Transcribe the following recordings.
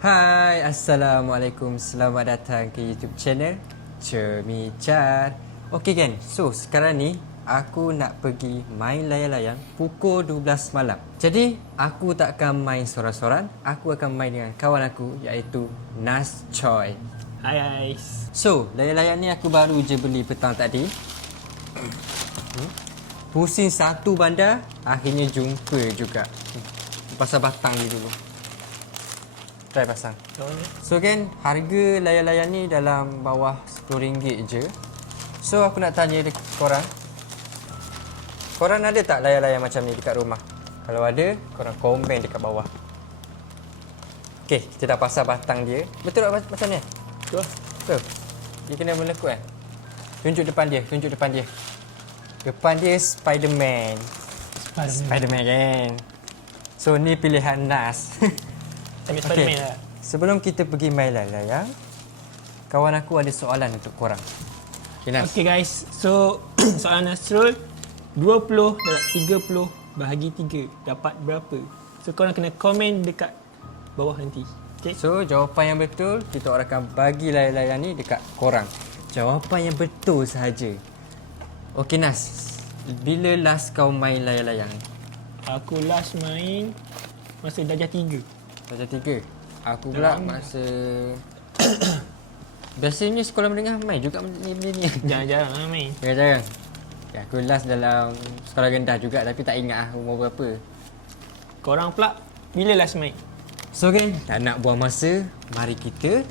Hai, Assalamualaikum. Selamat datang ke YouTube channel Cemicar. Okey kan, so sekarang ni aku nak pergi main layang-layang pukul 12 malam. Jadi, aku tak akan main sorang-sorang. Aku akan main dengan kawan aku iaitu Nas Choi. Hai guys. So, layang-layang ni aku baru je beli petang tadi. Pusing satu bandar, akhirnya jumpa juga. Pasal batang ni dulu. Try pasang. So kan, harga layar-layar ni dalam bawah RM10 je. So aku nak tanya korang, korang ada tak layar-layar macam ni dekat rumah? Kalau ada, korang komen dekat bawah. Okay, kita dah pasang batang dia. Betul tak macam ni? Betul. Betul. Dia kena melekut kan? Tunjuk depan dia, tunjuk depan dia. Depan dia Spiderman. Spiderman kan? So ni pilihan Nas. Ambil Spiderman lah. Sebelum kita pergi main layang, kawan aku ada soalan untuk korang. Okay, Nas. Okay guys. So soalan Nasrul, 20 dan 30 bahagi 3 dapat berapa? So korang kena komen dekat bawah nanti. Okay. So jawapan yang betul, kita orang akan bagi layang-layang ni dekat korang. Jawapan yang betul sahaja. Okay Nas, bila last kau main layang-layang ni? Aku last main masa darjah 3. Darjah 3. Aku pula masa biasanya sekolah menengah main juga benda ni. Jarang-jarang lah main. Jarang-jarang. Ya, aku last dalam sekolah rendah juga tapi tak ingat umur berapa. Korang pula bila last main? So kan, tak nak buang masa, mari kita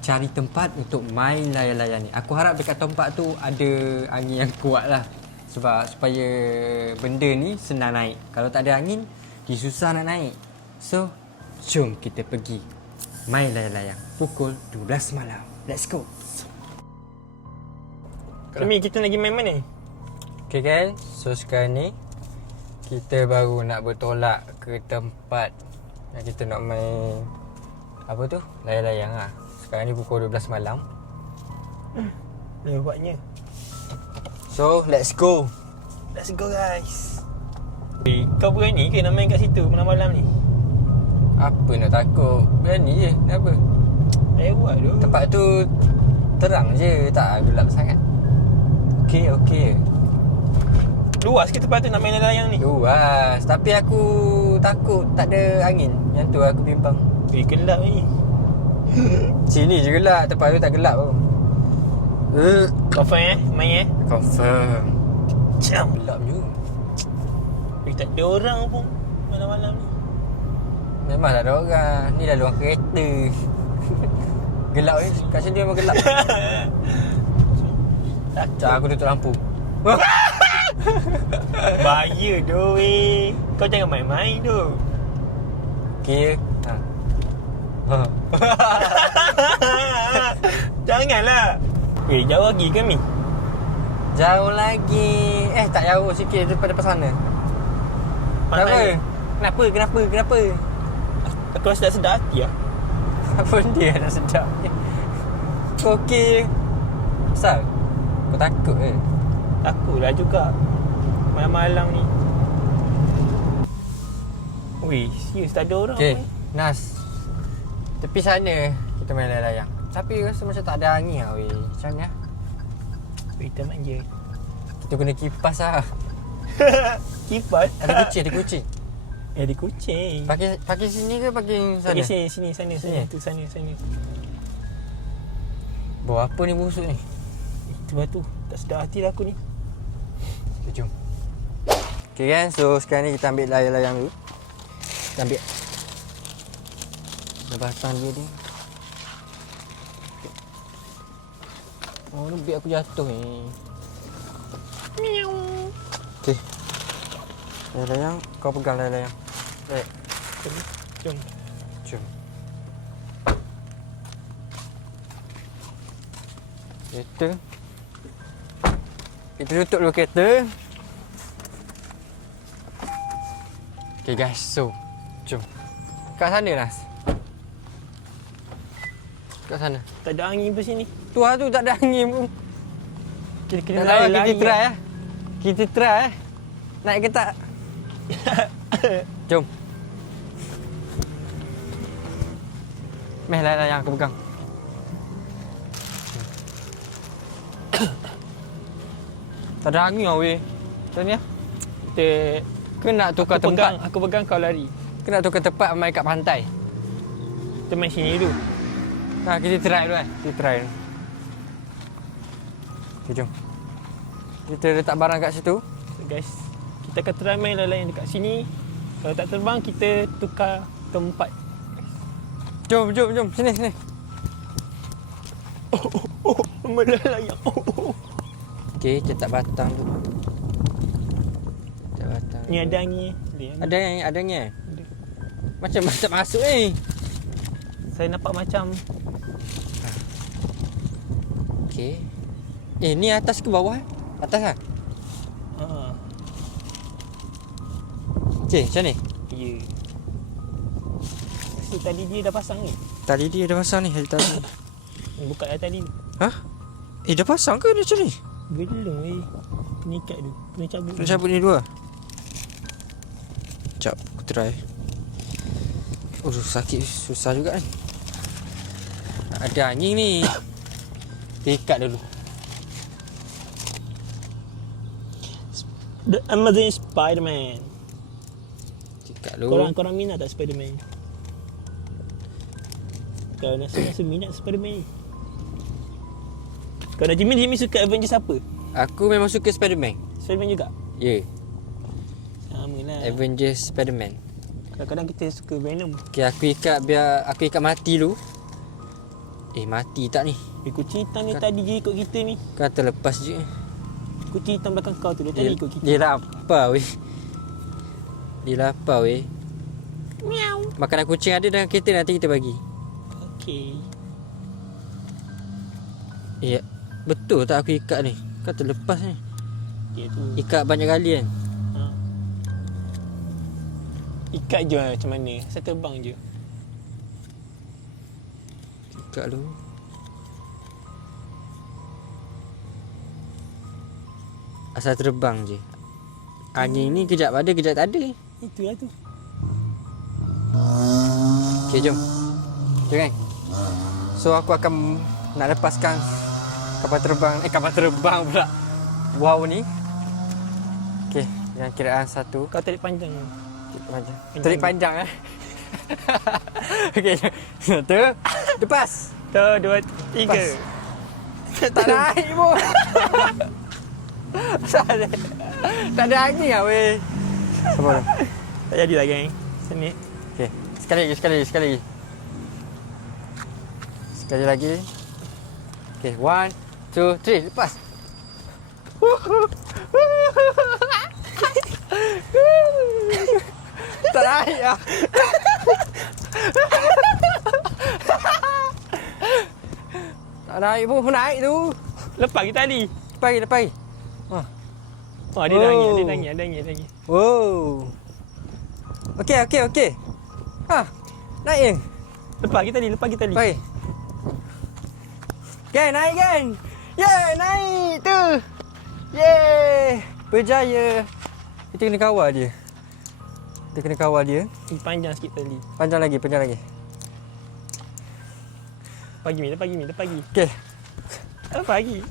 cari tempat untuk main layar-layar ni. Aku harap dekat tempat tu ada angin yang kuat lah. Sebab supaya benda ni senang naik. Kalau tak ada angin, dia susah nak naik. So, jom kita pergi main layang-layang pukul 12 malam. Let's go. Kami kita lagi main mana? Okay kan, so sekarang ni kita baru nak bertolak ke tempat yang kita nak main apa tu? Layang-layang lah. Sekarang ni pukul 12 malam. Lewatnya. So, let's go. Let's go guys. Kau berani ke nak main kat situ malam-malam ni? Apa nak takut? Berani je. Kenapa? Lewat tu. Tempat tu terang je, tak gelap sangat. Okey. Luas ke tempat tu nak main layang ni? Luas. Tapi aku takut tak ada angin. Yang tu aku bimbang. Gelap ni. Sini je gelap. Tempat tu tak gelap pun. Confirm main Confirm. Jam. Gelapnya. Tak ada orang pun malam-malam ni. Memang tak ada orang. Ni dah luar kereta. Gelap ni. Kat sini memang gelap. Sekejap aku tutup lampu. Bahaya tu weh. Kau jangan main-main tu. Okey. Ha. Janganlah. Jauh lagi ke Mi? Jauh lagi. Tak jauh sikit daripada sana. Kenapa? Aku rasa tak sedap hati lah. Apa dia nak sedap ni? Kau okey? Asal? Kau takut ke? Takutlah juga. Malam-malam ni. Weh, serius tak ada orang. Okey, Nas. Tepi sana kita main layang-layang. Tapi rasa macam tak ada angin lah weh. Macam ni lah. Weh, kita manja. Kita guna kipas lah. Kipas? Ada kucing. Ada kucing. Pakai sini ke pakai sana? Pakai sini. Sini? Tu sana. Bawa apa ni busuk ni? Itu batu. Tak sedap hati lah aku ni. Jom. Okay kan, so sekarang ni kita ambil layang-layang dulu. Kita ambil batang dia ni. Oh, ni biar aku jatuh ni. Miau. Okay. Layang-layang, kau pegang layang-layang. Jom. Kereta. Kita tutup dulu kereta. Okay guys, so jom. Kat sana Nas. Kat sana. Tak ada angin pun sini. Tu lah tu tak ada angin pun. Kena Tak tahu lari kita try lah. Kita try naik ke tak? Jom. Meh layang aku pegang. Tak ada angin lah weh. Macam ni lah. Kita Ke nak tukar tempat? Aku pegang kau lari. Ke nak tukar tempat main kat pantai? Kita main sini dulu. Nah, kita try dulu kan. Kita try dulu. Okay, jom. Kita letak barang kat situ. So guys, kita akan try main layang dekat sini. Kalau tak terbang, kita tukar tempat. Jom. Sini. Melayang. Okay, cetak batang dulu. Cetak batang. Ni ada angin. Ada ni. Macam masuk ni. Saya nampak macam Okay. Ni atas ke bawah? Atas lah. Okay, macam ni. Ya. So, tadi dia dah pasang ni. Tadi dia dah pasang ni. Tadi. Buka dah tadi. Hah? Dah pasang ke ni macam ni? Belum weh. Kena ikat dulu. Kena cabut. Kena cabut ni dua. Sekejap, aku try. Oh, sakit. Susah juga ni. Ada angin ni. Kita ikat dulu. The Amazing Spider-Man. Ikat dulu. Korang minat tak Spider-Man? Kau rasa minat Spider-Man? Kau dah Jimmy suka Avengers apa? Aku memang suka Spider-Man. Spider-Man juga? Ya. Yeah. Sama lah. Avengers Spider-Man. Kadang-kadang kita suka Venom. Okay, aku ikat mati dulu. Mati tak ni? Kucing hitam ni tadi je ikut kita ni. Kata lepas je. Kucing hitam belakang kau tu dia tadi ikut kita. Dia lapar weh. Miau. Makanan kucing ada dalam kereta, nanti kita bagi. Okey. Ya. Betul tak aku ikat ni? Kata lepas ni. Dia tu. Ikat banyak kali kan? Ha. Ikat je macam mana. Saya terbang je. Ikat dulu. Asal terbang je. Angin ni kejap ada, kejap tak ada. Itulah tu. Okay, jom. Kan? So aku akan nak lepaskan kapal terbang pula. Wow ni. Okay, yang kiraan satu. Kau tarik panjang. Tarik panjang eh. Okay, satu. Lepas. 1, 2, 3. Tak naik pun. Tak ada angin lah weh. Sabar. Tak jadilah geng. Sini. Okay, sekali lagi. Sekali lagi. Okay, 1, 2, 3, lepas. Tak naik lah. Tak naik pun, naik tu. Lepas kita tadi. Lepas. Oh, dia dah angin. Wow. Okey. Naik je. Lepas kita tadi. Baik. Kan, naik kan? Yeah, naik tu. Yeay. Berjaya. Kita kena kawal dia. Ini panjang sikit tadi. Panjang lagi. Lepas pagi. Okey. Pagi.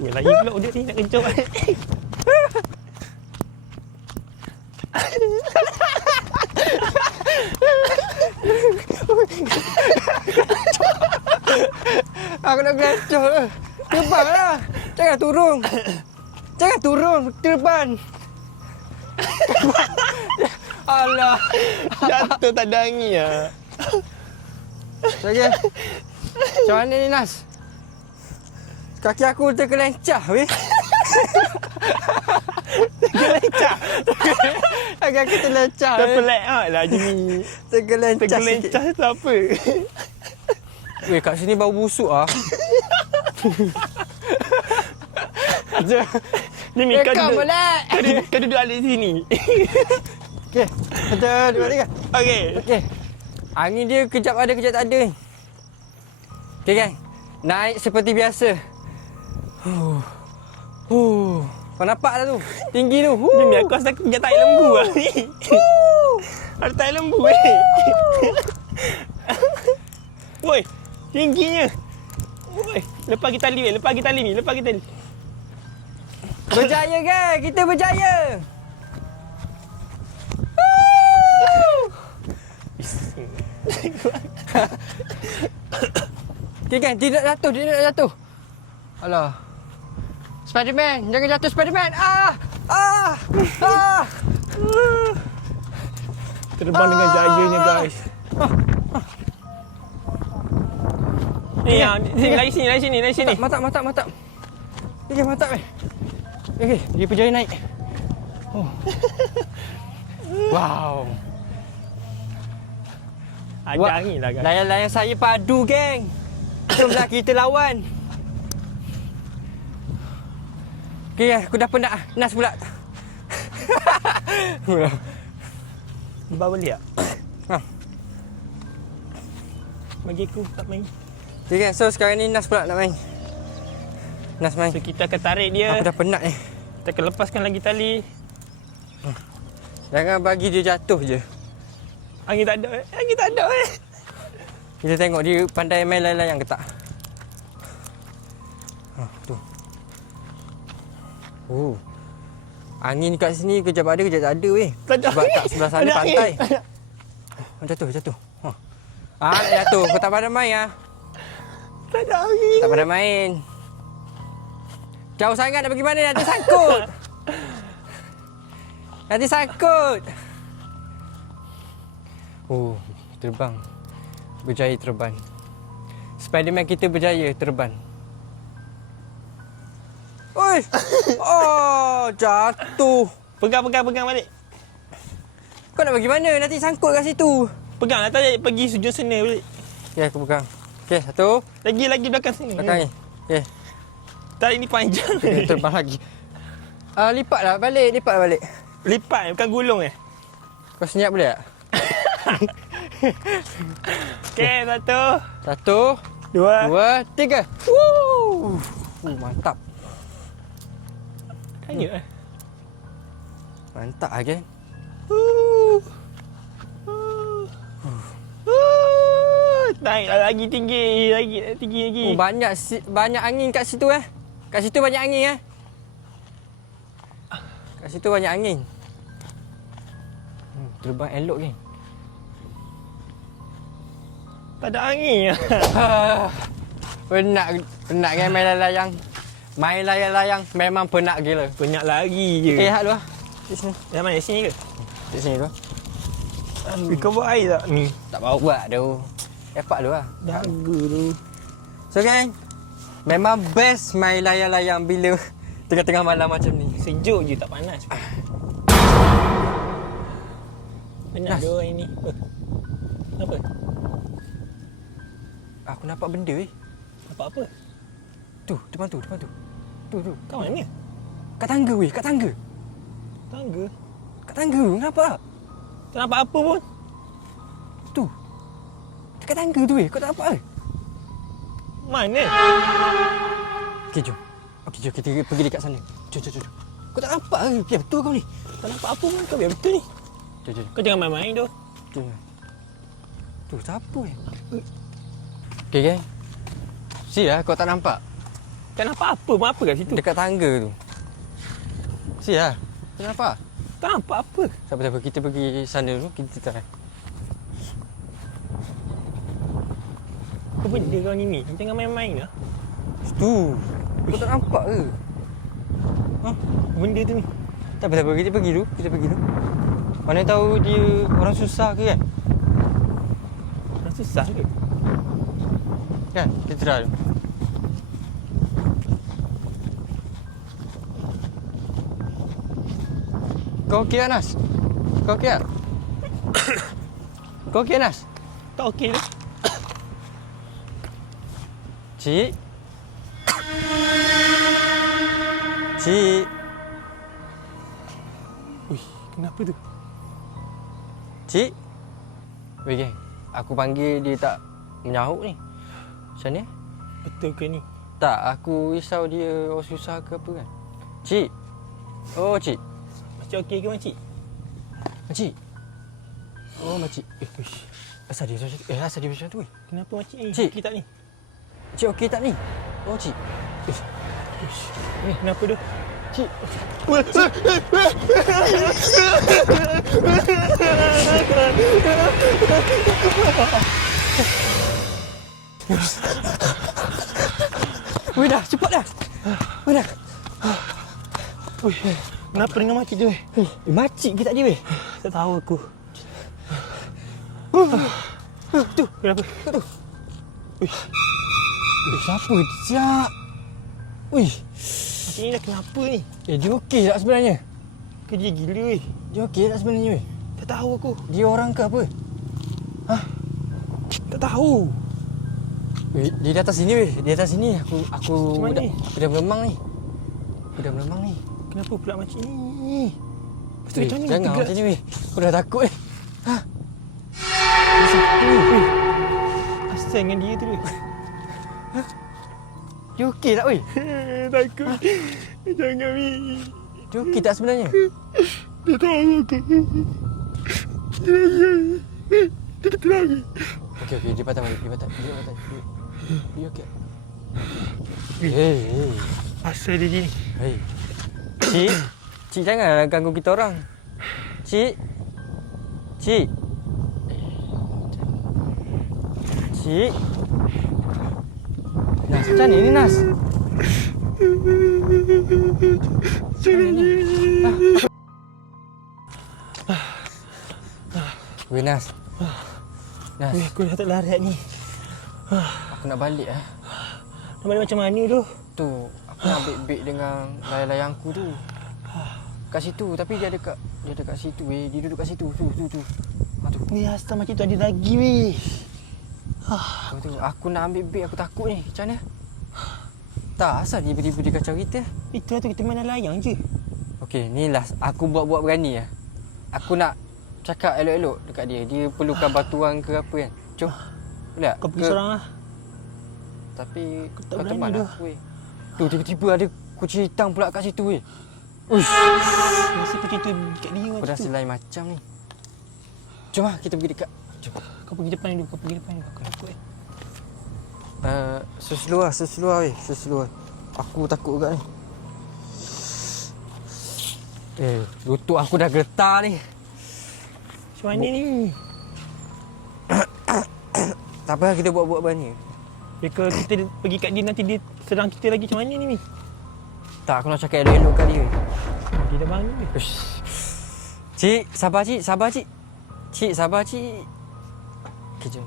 Lagi pula dia ni nak kencok. Aku nak kencok. Terbang lah. Jangan turun. Terbang. Alah. Jatuh tak ada angin lah. Lagi. Macam mana ni Nas? Kaki aku tergelencah weh. Tergelencah. Kaki aku tergelencah. Terpelik lah Jimmy. Tergelencah tu apa? Weh, kat sini bau busuk ah. Jimmy kau duduk alik sini. Okey. 1, 2, 3. Okey. Angin dia kejap ada, kejap tak ada. Okey kan? Naik seperti biasa. Kau nampak tak tu? Tinggi tu. Jimmy aku rasa kejap tarik lembu lah ni. Ada tai lembu Woi, tingginya. Woi, lepaskan tali weh, lepaskan tali ni, lepaskan tali. Berjaya kan? Kita berjaya. Okay kan? Dia nak jatuh. Alah. Spiderman, jangan jatuh Spiderman. Terbang dengan jayanya guys. Ni lari sini. Mantap. Okay, mantap eh. Okay, dia berjaya naik. Oh. Wow. Ada angin lah guys. Layang-layang saya padu, geng. Jomlah kita lawan. Okay, aku dah penat. Nas pula. Bawa balik tak? Ha. Bagi aku tak main. Okay, geng. So, sekarang ni Nas pula nak main. Nas main. So kita akan tarik dia. Aku dah penat ni. Kita akan lepaskan lagi tali. Jangan bagi dia jatuh je. Angin tak ada eh. Kita tengok dia pandai main layang-layang ke tak. Tu. Oh. Angin kat sini kejap ada kejap tak ada weh. Sebab kat sebelah sana pantai. Jatuh. Nak jatuh. Kau tak pandai main ah. Tak ada angin. Tak pandai main. Jauh sangat nak pergi mana nanti sangkut. Nanti sangkut. Oh, terbang. Berjaya terbang. Spiderman kita berjaya terbang. Oi! Oh, jatuh. Pegang balik. Kau nak pergi mana? Nanti sangkut kat situ. Pegang lah tadi pergi sujud sana balik. Okey, aku pegang. Okey, satu. Lagi belakang sini. Belakang ni. Okey. Tarik ni panjang. Dia terbang lagi. Lipatlah balik. Lipat bukan gulung eh. Kau senyap boleh tak? Okey, Satu. 2. 2, 3. Woo! Mantap. Tanya Mantap lah, geng. Naiklah lagi tinggi lagi. Oh, banyak angin kat situ eh. Kat situ banyak angin eh. Kat situ banyak angin. Terbang elok, geng. Tak ada angin. Penat kan main layang-layang. Main layang-layang memang penat gila. Banyak lagi je. Okay, hat dulu lah. Di sini. Yang mana? Sini ke? Di sini dulu. Kau buat air tak ni? Tak bawa buat tu. Epak dulu lah. Daga tu. So, geng. Memang best main layang-layang bila tengah-tengah malam macam ni. Sejuk je, tak panas. Penat dia ini. Apa? Aku nampak benda weh. Apa? Tu, depan tu. Tu. Kat mana? Kat tangga weh, kat tangga. Tangga? Kat tangga, kenapa? Tak nampak apa pun. Tu. Dekat tangga tu weh, kau tak nampak ke? Mana? Okey, jom. Jom kita pergi dekat sana. Jom. Kau tak nampak ke? Biar betul kau ni. Tak nampak apa pun. Kau biar betul ni. Jom. Kau jangan main-main tu. Jom. Tu, siapa weh? Okey, geng. Si lah, kau tak nampak. Tak nampak apa pun. Apa kat situ? Dekat tangga tu. Si lah. Tak nampak. Tak nampak apa. Siapa-siapa, kita pergi sana dulu, kita try. Apa benda kau ni? Kau tengah main-main lah. Tu. Kau tak nampak ke? Benda tu ni. Tak apa-apa, kita pergi dulu. Mana tahu dia orang susah ke kan? Dah susah ke? Kan? Kita try dulu. Kau okey tak, Nas? Kau okey tak? Kau okey, Nas? Tak okey tu. Cik? Cik? Ui, kenapa tu? Cik? Weh, geng. Aku panggil dia tak menyahut ni. Macam ni? Betul ke ni? Tak, aku risau dia orang susah ke apa kan. Cik? Oh, Cik. Macam okey ke makcik? Cik? Oh makcik. Uish. Asal dia macam tu? Asal dia macam tu? Kenapa makcik ni? Cik. Okey tak ni? Cik okey tak ni? Oh cik. Uish. Ni kenapa tu? Cik. Weh dah, cepat dah. Weh dah. Ui, kenapa dengan makcik tu? Makcik ke tak dia weh? Tak tahu aku. Tu, Kenapa? kat tu. Uish. Siapa siap? Uish. Makcik ni dah kenapa ni? Dia okey tak sebenarnya? Ke dia gila weh? Dia okey tak sebenarnya weh? Tak tahu aku. Dia orang ke apa? Tak tahu. Weh, dia di atas sini weh. Di atas sini aku Macam mana ni? aku dah melemang ni. Aku dah melemang ni. Kenapa pula makcik ni? Lepas tu Weh, macam mana jangan tergerak? macam ni weh. Aku dah takut eh. Asal dengan dia tu weh? Dia okey tak weh? Takut. Jangan weh. Dia okey tak sebenarnya? Tak tahu aku. Tak tahu. Okey, dia patah balik. Dia patah. Dia okey. Hei. Asal dia gini? Hei. Cik. Cik janganlah ganggu kita orang. Cik. Cik. Cik. Nas, macam ni Nas? Jangan ni. Weh Nas. Nas, Weh, aku dah tak larat ni. aku nak balik ah. Nak balik macam mana tu? Tu, aku nak ambil beg dengan layang-layang aku tu. Kat situ, tapi dia ada kat situ weh. Dia duduk kat situ. Tu. Tu. Weh, asal macam tu ada lagi weh. Tu. Aku nak ambil beg, aku takut ni. Macam mana? Tak, asal dia tiba-tiba dia kacau kita? Itu lah tu kita main layang je. Okey, ni last. Aku buat-buat berani lah. Aku nak cakap elok-elok dekat dia. Dia perlukan bantuan ke apa kan. Jom. Boleh tak? Kau pergi seorang lah. Tapi tak kau berani teman dah. lah. Weh. Tu tiba-tiba ada kucing hitam pula kat situ weh. Uish. Masa tu cerita dekat dia Aku macam rasa tu. lain macam ni. Jom lah kita pergi dekat. Jom. Kau pergi depan dulu. Aku takut Seseluar weh. Seseluar. Aku takut juga ni. Lutut aku dah getar ni. Macam mana ni? Tak apa, kita buat-buat berani. Kalau kita pergi kat dia nanti dia serang kita lagi macam mana ni? Tak, aku nak cakap elok-elok kat dia. Dia dah bangun ni. Uish. Cik, sabar cik. Cik, sabar cik. Okay, jom.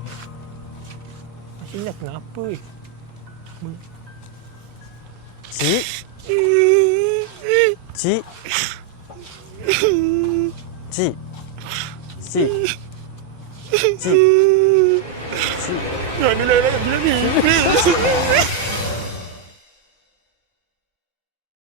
Macam ni dah kenapa weh? Cik. Cik. Cik. Cik. Cik. Cik. Jangan lah macam ni.